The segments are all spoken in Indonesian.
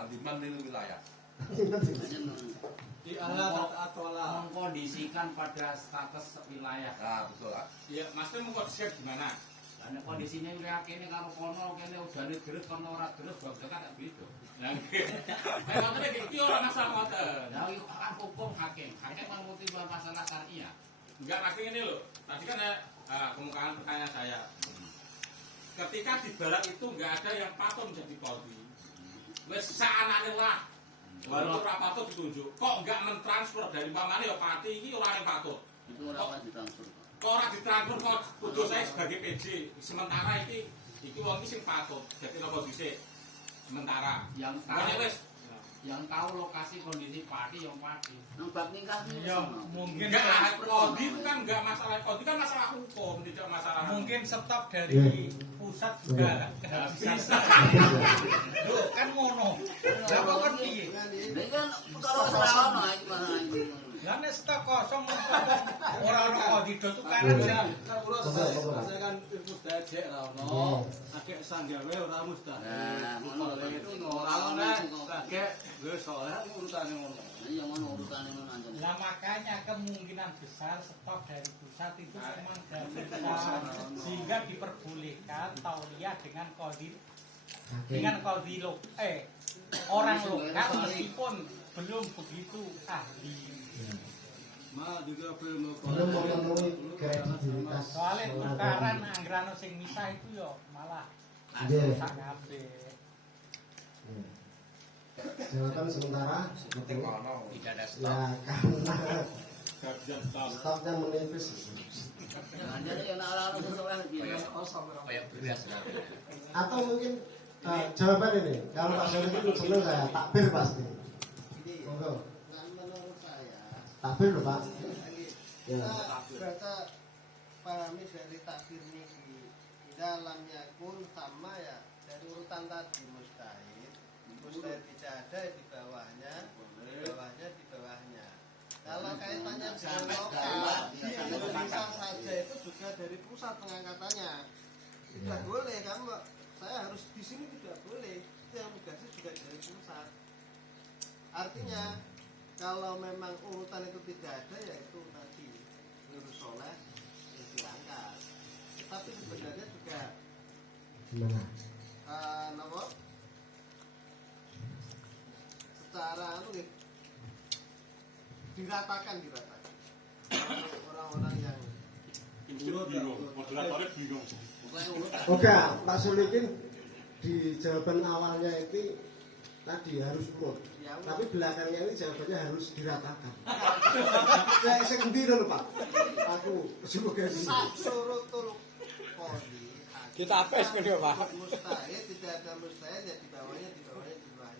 ta'diman lil wilayah. Di ala atwala mengkondisikan pada status wilayah. Nah, betul lah. Iya, maksudnya mengkondisikan gimana? Karena kondisinya wilayah kene karo kono kene udane deres kono ora deres bangsa kan gitu. Lah nggih. Nek ngoten iki ora masalah ngoten. Lah itu kan hukum hakim. Hakim memutus masalah syariah. Enggak maksudnya ini loh. Tadi kan kemukaan pertanyaan saya. Ketika di barat itu enggak ada yang patut menjadi qadhi. Wis saanane lah. Walau ora patut ditunjuk. Kok enggak mentransfer dari pamane ya pati iki ora yang patut. Itu ora ditransfer. Kok ora ditransfer kok kudu saya sebagai PJ. Sementara iki wong iki sing patut. Dadi napa dhisik? Sementara Yang pokoknya tahu wis yang tahu lokasi kondisi pati yang pati. Nang bab nikah itu ya sama. mungkin enggak qadhi itu kan enggak masalah qadhi kan masalah hukum, tidak masalah mungkin stop dari pusat juga bisa. Loh, kan ngono. Lah kok kan piye? Ini kan perkara serawana iki mana iki. Lah nek stok kosong ora ono kok dido tukaran ya. Kan kula saya kan mustahil ra ono. Akeh sanggawe ora mustahil. Nah, ngono Itu ora ono akeh wis oleh urutane ngono. Iya ngono urutane ngono anjen. Lah makanya kemungkinan besar stok dari pusat itu memang dari pusat sehingga diperbolehkan tauliah dengan kodir orang lokal meskipun belum begitu ahli. Ma juga belum belum memenuhi kredibilitas. Soalnya tukaran anggaran sing misah itu yo malah Iya. rusak kabeh. Jabatan sementara Penting kono. Tidak ada stok. ya karena stoknya menipis. Jangan jadi yang ala sesuatu biar Kayak beras lah. Atau mungkin jawaban ini kalau Pak Solihin seneng saya takbir pasti. Monggo. Menurut saya Takbir loh Pak. Ya. kita pahami dari takdir niki dalam yakun sama ya dari urutan tadi mustahil tidak ada di bawahnya di bawahnya kalau kaitannya dengan lokal di Indonesia saja itu juga dari pusat pengangkatannya tidak boleh kamu saya harus di sini tidak boleh itu yang tugasnya juga dari pusat artinya kalau memang urutan itu tidak ada ya itu tadi Nurul Soleh yang diangkat tapi sebenarnya juga Gimana? nama secara diratakan orang-orang yang moderatornya bingung. Oke, Pak Solihin di jawaban awalnya itu tadi harus urut. Ya, Tapi belakangnya ini jawabannya harus diratakan. Saya ngendi lho Pak. Aku sebagai surutul kodi Kita apes gitu Pak. mustahil tidak ada mustahil ya di bawahnya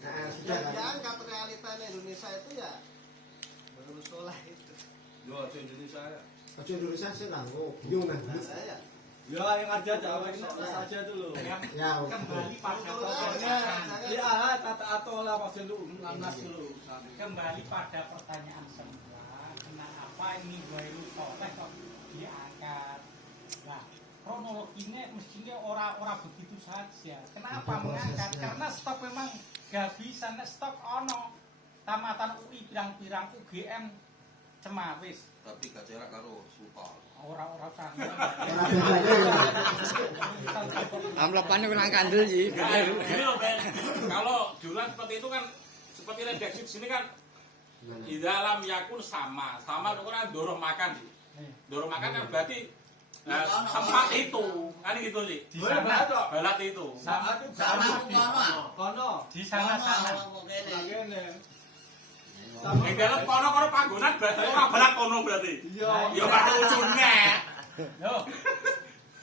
Nah, sudah yang kan? diangkat realitanya Indonesia itu ya Nurul Soleh itu Yo aja Indonesia ya. Ojo Indonesia sih lah, bingung nah. saya Ya yang ada jawabannya saja dulu. Ya, Kembali pada Pokoknya di ala tata atola maksud dulu nganas dulu. kembali pada pertanyaan semula, kenapa ini Wairul Soleh kok diangkat? Nah, kronologinya mestinya orang begitu saja. Kenapa mengangkat? Karena stok memang gak bisa, nek stok ono tamatan UI pirang-pirang UGM Cemawis. Tapi gak jarak karo Sultan. Orang-orang sana. Amlopannya kurang kandel sih. Gini loh Ben, kalau jualan seperti itu kan seperti redaksi di sini kan di dalam yakun sama itu kan dorong makan sih. Dorong makan kan berarti tempat itu kan gitu sih. Di sana Balat itu. sama sama kono. Kono. di sana. Kene. Yang dalam kono panggonan berarti orang balat kono berarti. Iya. Ya kan ujungnya. Loh.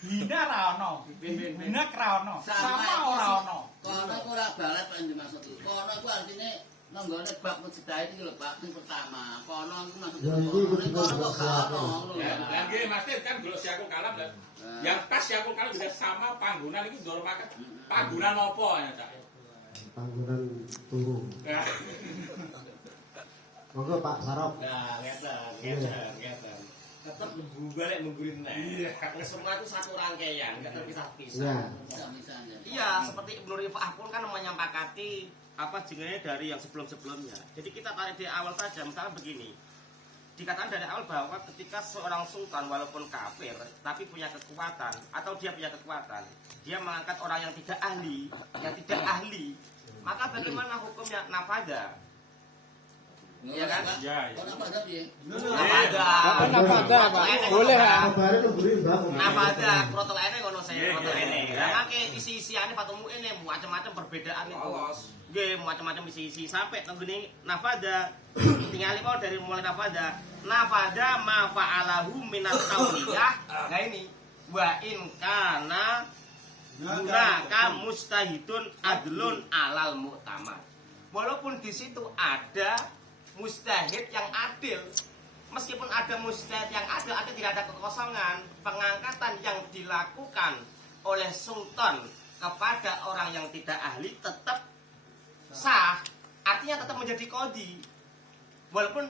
Bina ra ono. Bina ra ono. Sama ora ono. Kono ku ora balet Pak dimaksud. Kono ku artine nanggone bab mujtahid iki lho Pak sing pertama. Kono ku maksudnya kono kok gak ono. Ya, nggih Mas kan golek siakul kalam lah. Yang pas siakul kalam juga sama panggonan iki ndoro makan. Panggonan apa ya, Cak? panggonan turu. Ya. Monggo Pak Sarop. Nah, ngeten. Tetap balik menggurih nih. Semua itu satu rangkaian, nggak terpisah-pisah. Ya. Bisa-bisa. Iya, seperti Ibnu Rifa'ah pun kan menyepakati apa jenenge dari yang sebelum-sebelumnya. Jadi kita tarik dari awal saja, misalnya begini. Dikatakan dari awal bahwa ketika seorang sultan walaupun kafir tapi punya kekuatan atau dia punya kekuatan, dia mengangkat orang yang tidak ahli, maka bagaimana hukumnya nafada? Iya kan? Ya, ya. Kok nafada piye? Nafada, Pak. Boleh, Pak. Kabarnya tuh beri mbak. Nafada, protol ini ngono saya, protol ini. Lah make isi-isiane patumu ini macam-macam perbedaan itu. Nggih, macam-macam isi-isi sampai tenggene nafada. Tinggal kok dari mulai nafada. Nafada ma fa'alahu minat tauliyah. Nah ini wa in kana gunaka mustahidun adlun alal mu'tamad. Walaupun di situ ada mustahid yang adil, meskipun ada mustahid yang adil, artinya tidak ada kekosongan. Pengangkatan yang dilakukan oleh sultan kepada orang yang tidak ahli tetap sah, artinya tetap menjadi qadhi. Walaupun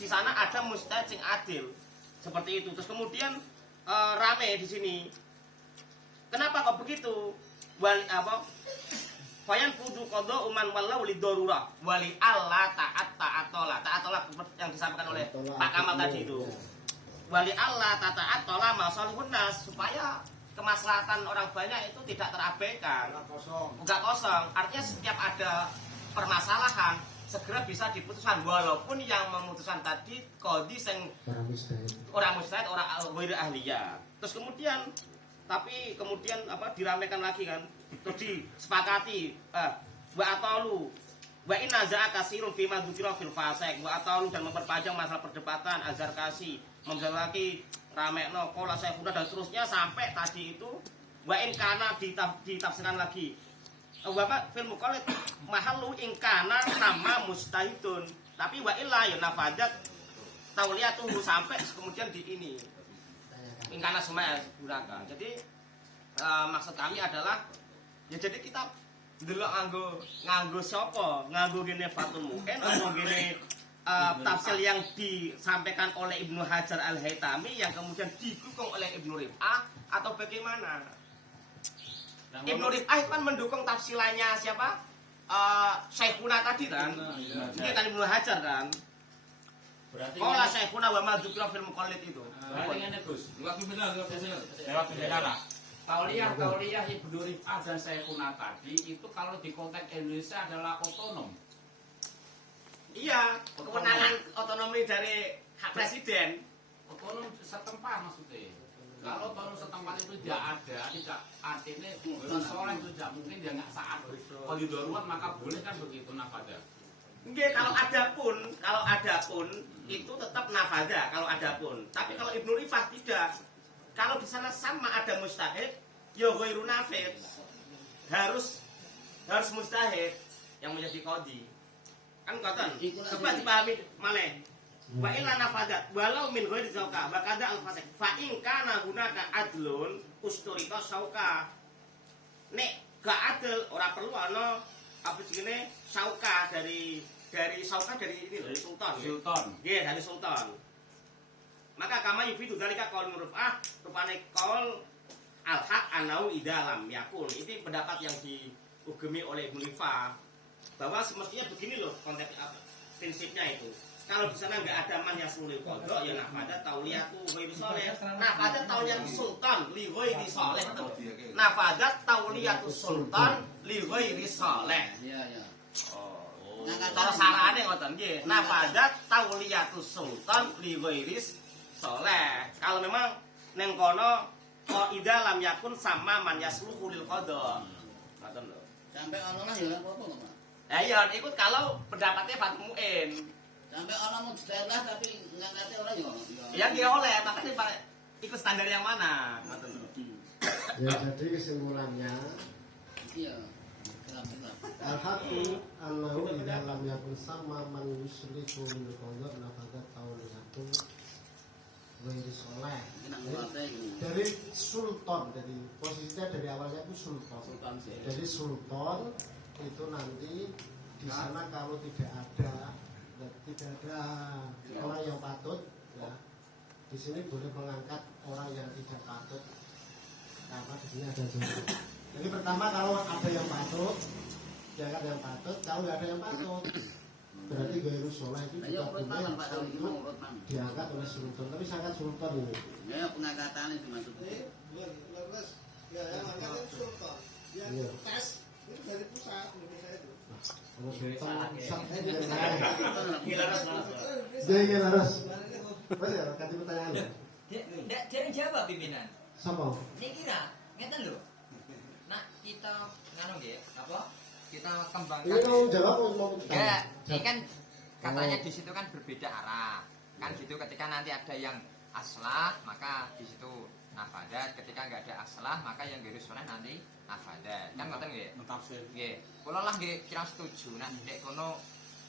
di sana ada mustahid yang adil, seperti itu. Terus kemudian rame di sini. Kenapa kok begitu? Fayan fudu qada uman wallau li darurah wali Allah ta'atola yang disampaikan oleh Pak Kamal tadi itu. Wali Allah ta'atola masalihun nas, supaya kemaslahatan orang banyak itu tidak terabaikan. Enggak kosong. Artinya setiap ada permasalahan segera bisa diputuskan, walaupun yang memutuskan tadi qadhi sing orang mustahid, orang ghairi ahliyah. Terus kemudian diramekan lagi kan, terus disepakati wa atalu wa inna za'a kasirun fima dzukira fil fasik wa atalu, dan memperpanjang masalah perdebatan azhar kasih memzalaki ramekno qala sayfuna dan seterusnya sampai tadi itu wa in kana ditafsirkan lagi Bapak fil muqallid mahallu in kana sama mustahidun, tapi wa illa ya nafadat tauliyatuhu sampai kemudian di ini ingkana semua gunakan. Jadi maksud kami adalah ya, jadi kita delok nganggo sapa, nganggo gene Fathul Mu'in atau gene tafsir yang disampaikan oleh Ibnu Hajar Al-Haytami yang kemudian didukung oleh Ibnu Rif'ah atau bagaimana? Ibnu Rif'ah itu kan mendukung tafsirannya siapa? Syekhuna tadi kan? Ini kan Ibnu Hajar kan? Berarti Qala Syekhuna wa ma dzukira fil muqallid itu. berarti ngene Gus. Lewat pimpinan. Kauliyah Ibnu Rif'ah dan Syekhuna tadi itu kalau di konteks Indonesia adalah otonom. Iya, kewenangan otonomi dari hak presiden. Otonom setempat maksudnya. Kalau otonom setempat itu tidak artinya soleh itu tidak mungkin dia nggak saat. Kalau di darurat maka boleh kan begitu nafada. Nggih, kalau ada pun itu tetap nafada kalau ada pun. Tapi kalau Ibnu Rif'ah tidak. Kalau di sana sama ada mustahid, ya ghairu nafid. Harus mustahid yang menjadi qadhi. Kan ngoten. Coba dipahami malih. Wa illa nafadat walau min ghairi zauka bakada al-fasik fa in kana gunaka adlun usturita sauka. Nek gak adil ora perlu ana apa jenenge sauka dari sauka dari ini dari sultan. Nggih, dari sultan. Maka kama yufidu dzalika qaul murfa'ah rupane qaul al-haq anau idalam yakun. Ini pendapat yang diugemi oleh Ibnu Rif'ah bahwa semestinya begini loh konteks prinsipnya itu. Kalau di sana nggak ada man yasulul qadha ya nafada tauliyatu ghairi saleh. Nafada tauliyatu sultan li ghairi saleh. Nafada tauliyatu sultan li ghairi saleh. Iya, iya. Oh. Cara sarane ngoten nggih. Nafada tauliyatu sultan li ghairi saleh. Kalau memang ning kono ida lam yakun sama man yasulul qadha. Ngoten lho. Sampai ono lah ya apa-apa kok, Pak. Ya iya, ikut kalau pendapatnya Fathul Mu'in. Sampai orang mau daerah tapi nggak ngerti orang ya. Ya dia oleh, makanya ikut standar yang mana? Ya jadi kesimpulannya Iya. al-haqqu annahu idza lam yakun sama man yusrifu min qadha nafadat tauliyatu ghairi saleh. Dari sultan, dari posisinya dari awalnya itu sultan. Jadi sultan itu nanti di sana kalau tidak ada orang yang patut, ya di sini boleh mengangkat orang yang tidak patut karena di sini ada jodoh. Jadi pertama kalau ada yang patut diangkat yang patut, kalau nggak ada yang patut berarti gairu sholah itu Ayo urut juga mangan Pak Doli, untuk mau urut mangan. diangkat oleh sultan, tapi sangat sultan ini. Ya pengangkatannya dimaksudnya. Leres ya yang angkatnya sultan. Yang Iya. tes itu dari pusat Indonesia itu. Kalau sultan sampai dengan saya, Gila ras. dia harus. Mas ya, kasih pertanyaan. Dia jawab pimpinan. Sama. Ini kira, ngeten lho. Nah, kita nganu nggih, apa? Kita kembangkan. Ini mau jawab mau Ya, ini kan katanya di situ kan berbeda arah. Kan gitu ketika nanti ada yang aslah, maka di situ nafadat. Ketika nggak ada aslah, maka yang gairu sholah nanti nafadat. Kan ngoten nggih? Mentafsir. Nggih. Kula lah nggih kira setuju. Nah, nek kono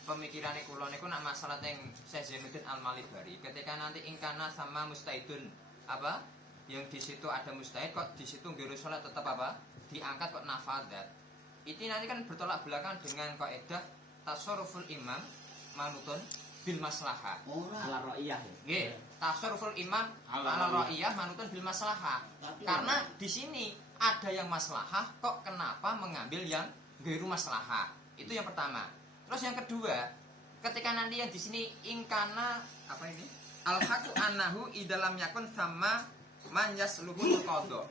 pemikirane kula niku nak masalah teng Syekh Zainuddin Al-Malibari. Ketika nanti ingkana sama mustahidun apa? Yang di situ ada mustahid kok di situ gairu sholah tetap apa? Diangkat kok nafadat. Itu nanti kan bertolak belakang dengan kaidah tasarruful imam manutun bil maslahah. Ala ra'iyah. Nggih, tasarruful imam ala ra'iyah manutun bil maslahah. Karena di sini ada yang maslahah kok kenapa mengambil yang gairu maslahah? Itu yang pertama. Terus yang kedua, ketika nanti yang di sini ingkana apa ini? Al haqu annahu idalam yakun sama man yasluhul qadha.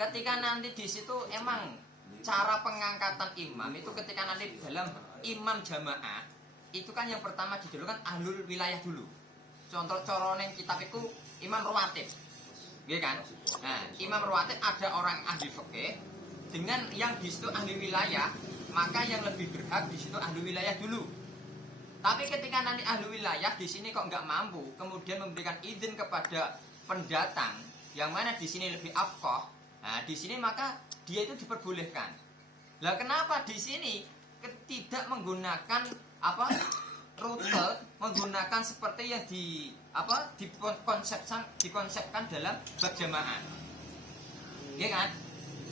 Ketika nanti di situ emang cara pengangkatan imam itu ketika nanti dalam imam jamaah itu kan yang pertama didahulukan ahlul wilayah dulu. Contoh corone kitab itu imam rawatib. Gitu kan? Nah, imam rawatib ada orang ahli fikih dengan yang di situ ahli wilayah, maka yang lebih berhak di situ ahli wilayah dulu. Tapi ketika nanti ahli wilayah di sini kok nggak mampu, kemudian memberikan izin kepada pendatang yang mana di sini lebih afqah. Nah, di sini maka dia itu diperbolehkan. Lah kenapa di sini tidak menggunakan apa rute, menggunakan seperti yang di apa dikonsepkan dalam bab jamaah. Ya kan?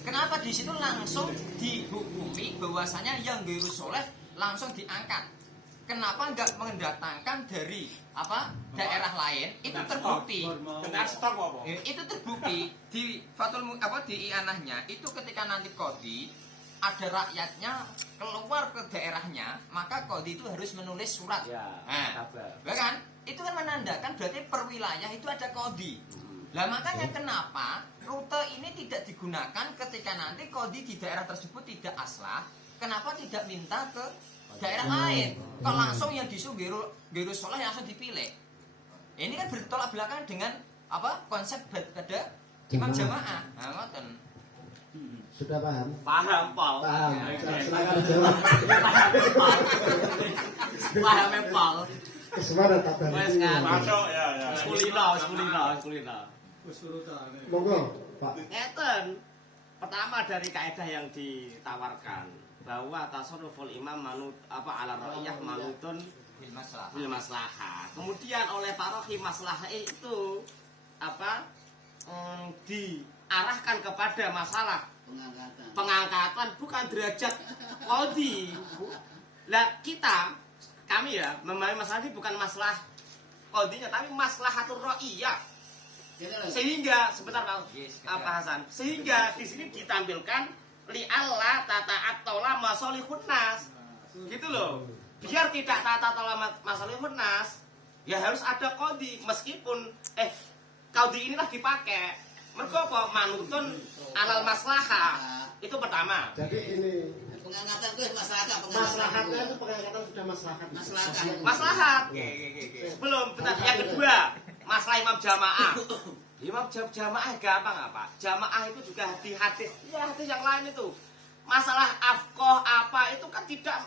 Kenapa di situ langsung dihukumi bahwasanya yang gairu sholeh langsung diangkat? Kenapa enggak mendatangkan dari apa daerah lain? Itu terbukti. Benar stok apa? Itu terbukti di Fatul apa di ianahnya itu ketika nanti qadhi ada rakyatnya keluar ke daerahnya, maka qadhi itu harus menulis surat. Nah, kan? Itu kan menandakan berarti per wilayah itu ada qadhi. Lah makanya kenapa rute ini tidak digunakan ketika nanti qadhi di daerah tersebut tidak aslah? Kenapa tidak minta ke daerah lain? Kok langsung yang disuruh gairu sholah langsung dipilih? Ini kan bertolak belakang dengan apa konsep pada imam jamaah. Nah, ngoten. Sudah paham? Paham, Paul. Paham. Silakan jawab. Paham, Paul. Kesemuanya tak ada. Masuk ya ya. Kulino. Usurutan. Monggo, Pak. Ngeten. Pertama dari kaidah yang ditawarkan bahwa tasarruful imam manut apa ala ra'iyah manutun Bil maslahah. bil maslahah. Kemudian oleh paroki maslahah itu apa diarahkan kepada masalah pengangkatan bukan derajat qadhi. Lah kami ya memahami masalah ini bukan masalah qadhinya tapi maslahatur ra'iyah. Sehingga sebentar Pak Hasan, sehingga di sini ditampilkan li'alla tata'attala masalihun nas. Gitu loh. Biar tidak tata'attala masalihun nas, ya harus ada qadhi meskipun qadhi inilah dipakai. Mergo apa manutun alal maslahah. Itu pertama. Jadi ini Pengangkatan itu masyarakat. maslahatnya itu pengangkatan sudah maslahat. Maslahat. Belum, bentar. Yang kedua, masalah imam jamaah. Imam jamaah gampang apa? Jamaah itu juga di hadis, ya hadis yang lain itu. Masalah afqah apa itu kan tidak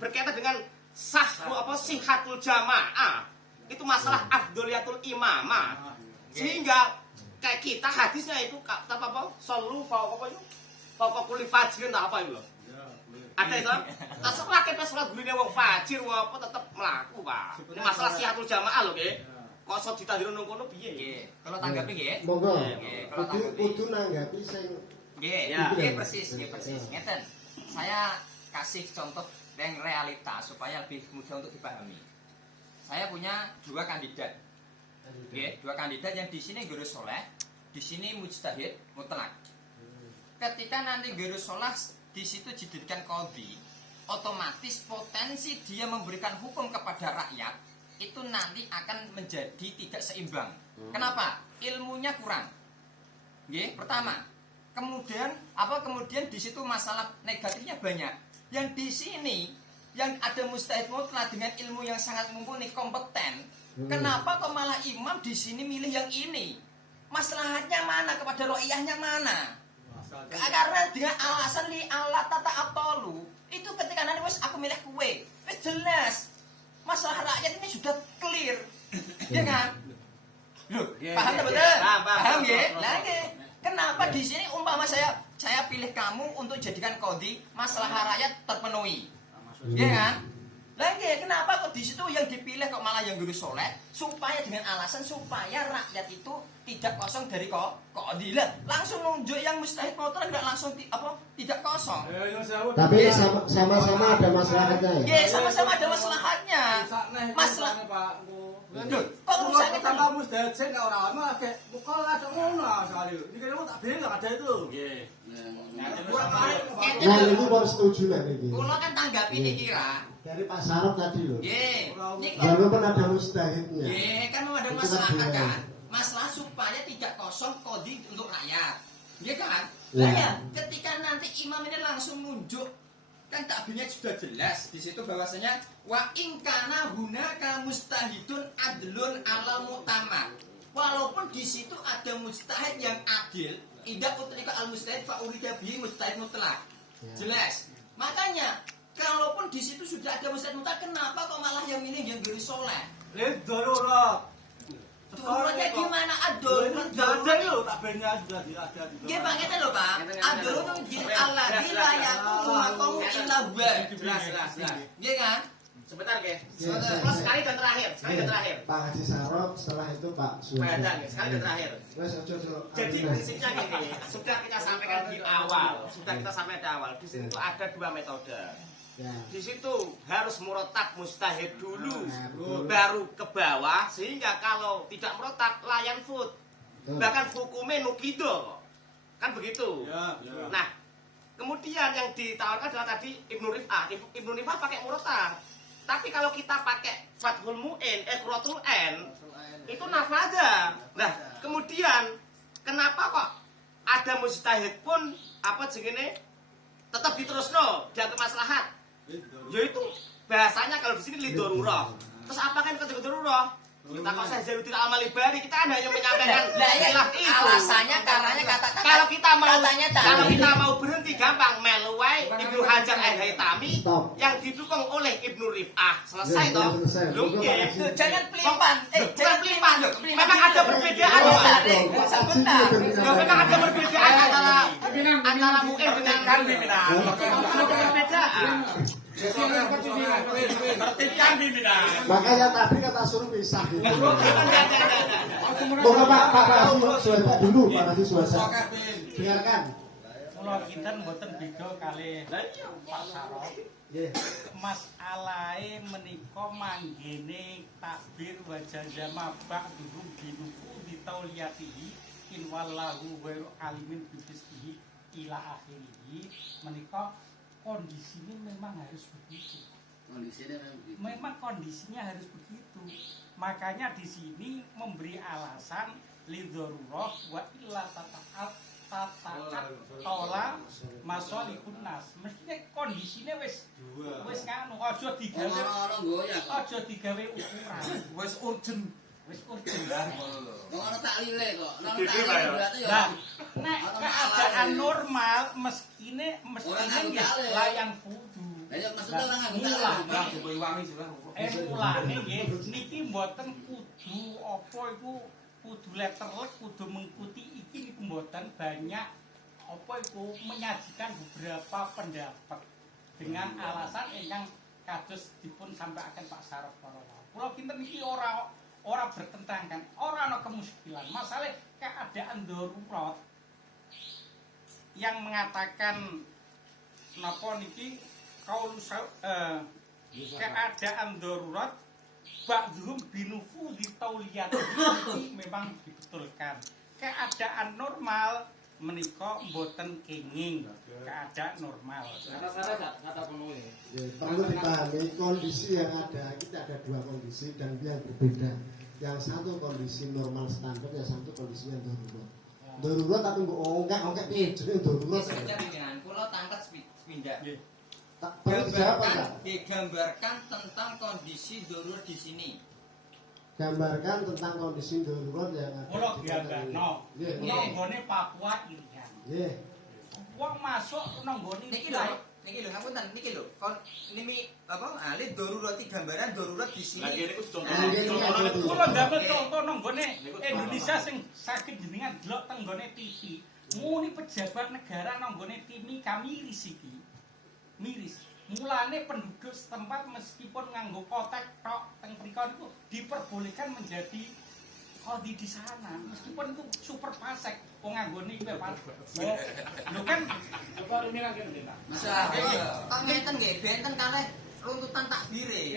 berkaitan dengan sihatul jamaah. Itu masalah afdoliyatul imamah. Sehingga kayak kita hadisnya itu apa? Sallu fauqa apa itu? Fauqa kulli fajrin apa itu loh? Ada itu kan? Terserah kita sholat dulunya wong fajir wong apa tetap melaku, Pak. Ini masalah sihatul jamaah loh, nggih. Kok iso ditandiro nang kono piye? Nggih. Kalau tanggapi nggih. Monggo. Nggih, kalau tanggapi. Kudu nanggapi sing Nggih persis. Ngeten. Saya kasih contoh yang realita supaya lebih mudah untuk dipahami. Saya punya 2 kandidat. Nggih, 2 kandidat yang di sini guru soleh, di sini mujtahid mutlak. ketika nanti Ghairu Sholah di situ dijadikan qadhi, otomatis potensi dia memberikan hukum kepada rakyat itu nanti akan menjadi tidak seimbang. Kenapa? Ilmunya kurang. Nggih, pertama. Kemudian di situ masalah negatifnya banyak. Yang di sini yang ada mujtahid mutlak dengan ilmu yang sangat mumpuni, kompeten. Kenapa kok malah imam di sini milih yang ini? Maslahatnya mana, kepada ro'iyahnya mana? Karena dengan alasan li Allah tata atolu, itu ketika nanti wes aku milih kue, wes jelas masalah rakyat ini sudah clear, ya kan? Loh, paham tak betul? Paham ya? Nah, kenapa di sini umpama saya pilih kamu untuk jadikan qadhi, masalah rakyat terpenuhi, ya kan? Lagi kenapa kok di situ yang dipilih kok malah yang Ghairu Sholah, supaya dengan alasan supaya rakyat itu tidak kosong dari qadhi. Langsung nunjuk yang mustahid mutlak enggak langsung tidak kosong. Tapi sama-sama ada masalahnya ya. Ya, sama-sama ada masalahnya. Masalah kok rusaknya tambah mustahid sing nek ora ono akeh mukol ada ngono asale. Iki kene tak bingung enggak ada itu. Nggih. Nah, ini baru setuju lah ini. Kula kan tanggapi niki ra. Dari Pak Sarop tadi loh. Nggih. Walaupun ada mustahidnya. Nggih, kan ada masalah kan. Masalah supaya tidak kosong qadhi untuk rakyat. Nggih kan? Nah, ya, ketika nanti imam ini langsung nunjuk kan takbirnya sudah jelas di situ bahwasanya wa in kana hunaka mustahidun adlun ala mu'tamad. Walaupun di situ ada mujtahid yang adil, tidak utrika al mujtahid fa urida bihi mujtahid mutlak. Jelas. Makanya kalaupun di situ sudah ada mujtahid mutlak, kenapa kok malah yang milih yang Ghairu Sholah? Darurat. Daruratnya gimana? Darurat lho tak benya sudah ada. Nggih, Pak, ngeten lho, Pak. Darurat itu alladzi la yaqumu maqamu illa huwa. Jelas. Nggih kan? Sebentar, nggih. Ya, Terus sekali dan terakhir. Pak Haji Sarop, setelah itu Pak Badan, sekali dan terakhir. Wes ojo. Jadi prinsipnya gini, sudah kita sampaikan di awal. Di sini tuh ada dua metode. Ya. Di situ harus murotab mustahid dulu, baru ke bawah, sehingga kalau tidak murotab layan food, bahkan hukumnya nukido, kan begitu. Nah, kemudian yang ditawarkan adalah tadi Ibnu Rif'ah pakai murotab. Tapi kalau kita pakai Fathul Mu'in, Qurratul Ain, itu nafada. Nah, kemudian kenapa kok ada mujtahid pun tetap diterusno dianggap maslahat? Yaitu bahasanya kalau di sini lidorurah. Terus apa kan kata lidorurah? Kita kok saya Zainuddin Al-Malibari, kita hanya menyampaikan istilah itu. Alasannya karena kata-kata kalau kita mau berhenti gampang meluai Ibnu Hajar Al-Haytami yang didukung oleh Ibnu Rif'ah. Selesai toh? Jangan pelimpan. Jangan pelimpan. Memang ada perbedaan. Memang ada perbedaan antara mu'in dengan pimpinan. Perbedaan. Makanya tadi kata suruh pisah gitu. Bukan Pak Suwasa dulu, Pak Suwasa. Dengarkan. Kula kinten mboten beda kalih Pak Sarop. Nggih. Masalahe menika manggene takbir wa jazama ba'dhum binufu ditauliyatihi in wallahu ghairu alimin bifisqihi ila akhirih. Menika kondisinya memang harus begitu. Memang kondisinya harus begitu. Makanya di sini memberi alasan lidorurah wa illa tataat tola masolihun nas. Mestinya kondisinya wis kanu aja digawe ukuran. Wis urgent. Ono taklile kok. Nah, nek keadaan normal mestine layang fudu. Ya maksudnya orang mulane nggih niki mboten kudu apa iku kudu letterlek kudu mengikuti iki niku mboten banyak apa iku menyajikan beberapa pendapat dengan alasan ingkang kados dipun sampaikan Pak Sarop Parowo. Kula kinten iki ora bertentangan, ora ana kemuskilan. Masalah keadaan darurat yang mengatakan napa niki keadaan darurat ba'dhum binufu di tauliyat ini memang dibetulkan. Keadaan normal menika mboten kenging keadaan normal. Kata-kata kata penuhi. Perlu dipahami kondisi yang ada, kita ada dua kondisi dan yang berbeda. Yang satu kondisi normal standar, yang satu kondisi yang darurat. Darurat tapi mbok ongkek piye jenenge darurat. Sebenarnya pimpinan, kula tangkat sepindah. Perlu dijawab enggak? Digambarkan tentang kondisi darurat di sini. Gambarkan tentang kondisi darurat yang ada. Kula gambarno. Nggih. Nggone Papua Irian. Nggih. Wong masuk nang nggone Niki lho, ngapunten niki lho. Kon nimi apa? Ali darurat gambaran darurat di sini. Lagi niku sudah kula ndamel contoh nang nggone Indonesia sing saged jenengan delok teng nggone TV. Muni pejabat negara nang nggone TV kamiris iki. Miris. Mulane penduduk setempat meskipun nganggo kotek tok teng mriko niku diperbolehkan menjadi kodi di sana meskipun itu super pasek wong nganggone iki Pak. Lho kan Masa kok ngeten nggih benten kalih runtutan takbire.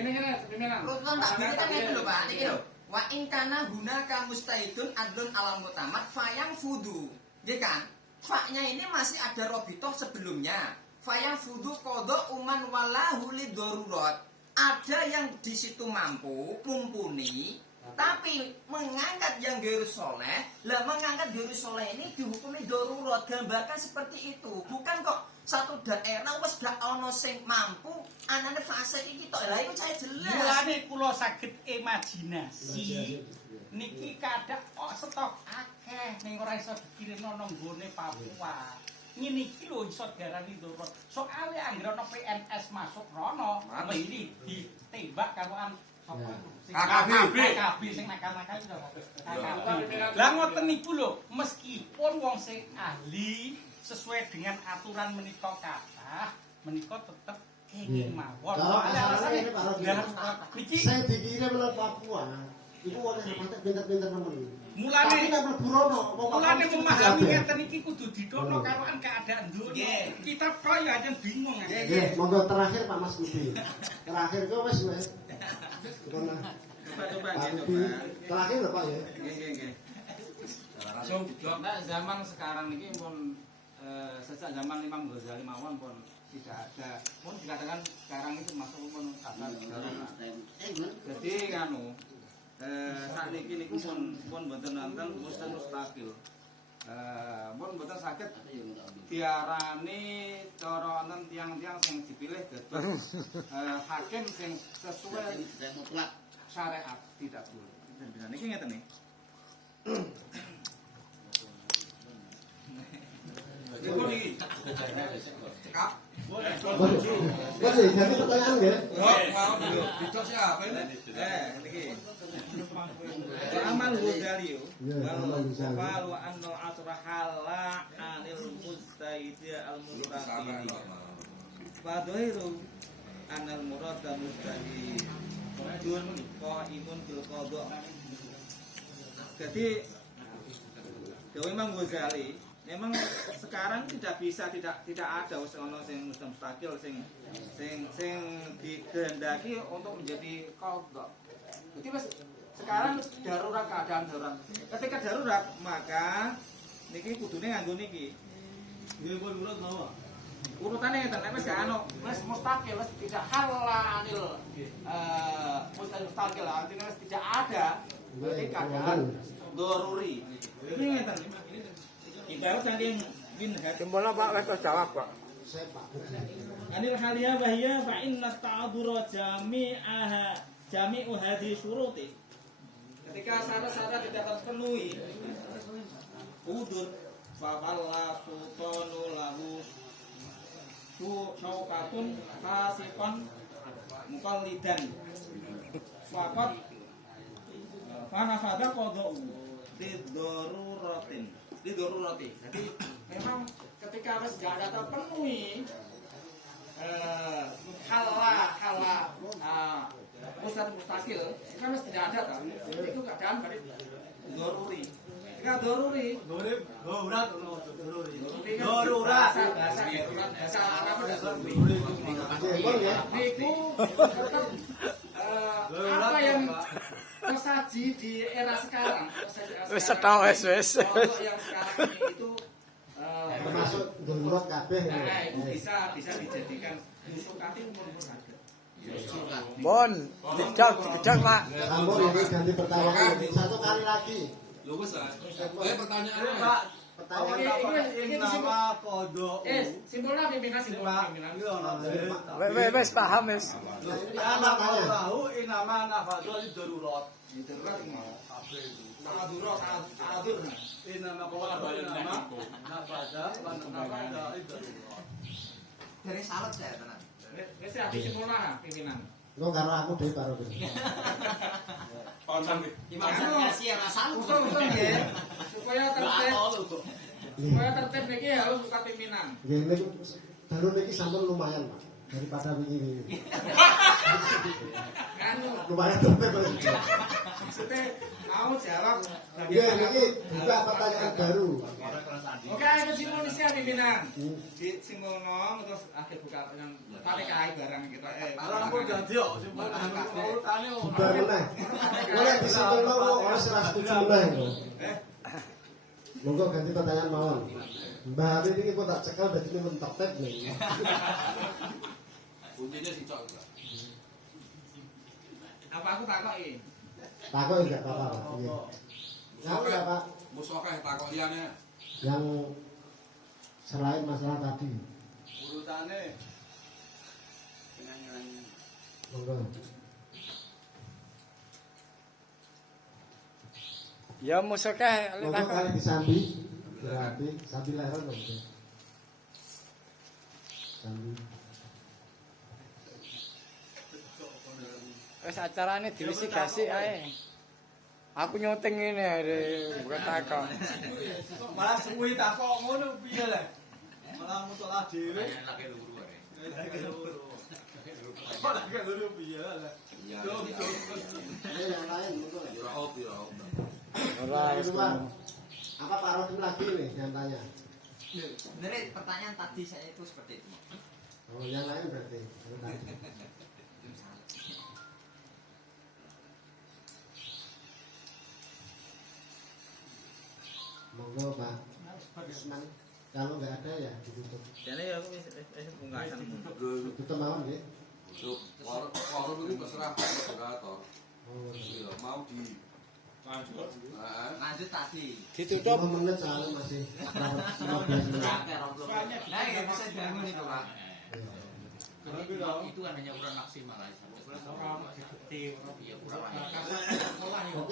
Runtutan takbire kan ngeten lho Pak, iki lho. Wa in kana hunaka mustahidun adlun alam mutamat fayang fudu. Nggih kan? Faknya ini masih ada robitoh sebelumnya. Fayang fudu kodok uman walahu lidarurat. Ada yang di situ mampu, mumpuni, tapi mengangkat yang gairu soleh. Lah mengangkat gairu soleh ini dihukumi darurat. Gambarkan seperti itu. Bukan kok satu daerah wis gak ono sing mampu, anane fase iki tok. Lah iku saya jelas. Mulane kula saged imajinasi niki kadang stok akeh ning ora iso dikirimno nang nggone Papua. Ngene iki lho iso diarani darurat. Soale anggere ana PNS masuk rono, mesti ditembak karoan sapa? KKB sing nakal-nakal iso. Lah ngoten niku lho, meskipun wong sing ahli sesuai dengan aturan menika kathah, menika tetep kenging mawon. Soale alasane iki saya dikirim melalui Papua. Iku oleh pinter-pinter nemen. Mulane mulane memahami ngeten iki kudu didono karoan keadaan dunia. Kita pro ya aja bingung. Nggih, monggo terakhir Pak Mas Budi. Terakhir kok wis. Coba. Terakhir lho Pak ya. Nggih. Nah, zaman sekarang ini pun sejak zaman Imam Ghazali mawon pun tidak ada. Pun dikatakan sekarang itu masuk pun ada. Jadi kanu saat ini pun boten nonton mustaqil. Pun boten saged diarani cara wonten tiang-tiang sing dipilih dados hakim sing sesuai mutlak syariat tidak boleh. Bisa niki ngeten nih. Iku niki. Cekap. Boleh, jadi pertanyaan ya. Mau dulu. Dicok siapa ini? Niki. Amal Ghazali wal wa annal asra hala anil mustahidi al mustaqili. Fadhairu anal murad mustahid. Dun qaimun bil qada. Jadi Dewa Imam Ghazali memang sekarang tidak ada ono sing mustaqil sing dikehendaki untuk menjadi qada. Jadi sekarang darurat, keadaan darurat. Ketika darurat maka niki kudune nganggo niki. Nggih urut napa? Urutane ngeten, nek wis gak ono, wis mustaqil, wis tidak halanil mustaqil, artinya wis tidak ada. Berarti keadaan daruri. Ini ngeten. Kita harus saking bin Jempolnya Pak wis jawab Pak. Saya Pak. Anil halia bahya fa inna ta'dhura jami'u hadhihi syuruti. Ketika syarat-syarat tidak terpenuhi, udur faballa sultanu lahu syaukatun fasiqan muqallidan faqat fanafada qada'u lidorurati. Jadi memang ketika harus tidak ada terpenuhi hala mustaqil kan harus tidak ada kan itu keadaan berarti doruri. Ketika doruri bahasa Arab ada doruri. Niku apa yang tersaji di era sekarang Wis setau wis. yang sekarang ini itu termasuk darurat kabeh. Nah, itu bisa dijadikan musukatif umur harga. Bon, tidak, Pak. Kamu ini ganti pertanyaan satu kali lagi. Lu wis ah. Pertanyaannya. Pak, Pertanyaan ini nama kodok. simpulnya pimpinan pimpinan. Wes paham wes. Nama tahu inama nafadul darurat. Darurat ini. Ta'adur. Inama kodok inama nafada wa nafada darurat. Dari salut saya tenan. Wis ya simpulnya pimpinan. Lo karo aku dhewe karo dhewe. Imajinasi yang salut. Usul ya. Supaya tertib niki harus buka pimpinan. Nggih niku baru niki sampun lumayan, Pak. Daripada wingi-wingi. Kan Lumayan tertib. maksudnya mau jawab Nggih niki buka pertanyaan baru. Oke, ayo simpul isi pimpinan. Di simpul ngomong terus akhir buka yang tarik kai barang kita. Ampun ganti yo simpul urutane. Bubar meneh. Oleh disimpulno kok ora salah setuju meneh. Monggo ganti pertanyaan mawon. Mbah Habib iki kok tak cekal dadi mentok tet nih. Kuncinya si cok. Apa aku takoki? Takok enggak apa-apa, Pak. Nggih. Ngapa ya, Pak? Musokeh takok liyane. Yang selain masalah tadi. Urutane. Monggo. Ya musuh keh. Monggo kali disambi. Berarti sambil leher monggo. Sambil. Wes acarane diwisigasi ae. Aku nyuting ngene ae bukan takon. Malah suwi takok ngono piye le? Malah mutolah dhewe. Lagi luru ae. Lagi luru piye le? Iya. Yang lain monggo. Pira. Ora wis. Apa Pak Rodim lagi nih yang tanya? Sebenarnya pertanyaan tadi saya itu seperti itu. Oh, yang lain berarti. Monggo Pak. Usman. Kalau nggak ada ya ditutup. Jadi aku wis pungkasan. Tutup mawon nggih. Forum itu terserah moderator. Oh, Iya, mau di Lanjut. Lanjut tadi. Ditutup. 5 menit soalnya masih 15 menit. Nah, ya bisa dibangun itu, Pak. Itu kan hanya ukuran maksimal aja. Orang dibukti, orang Iya, kurang Oke.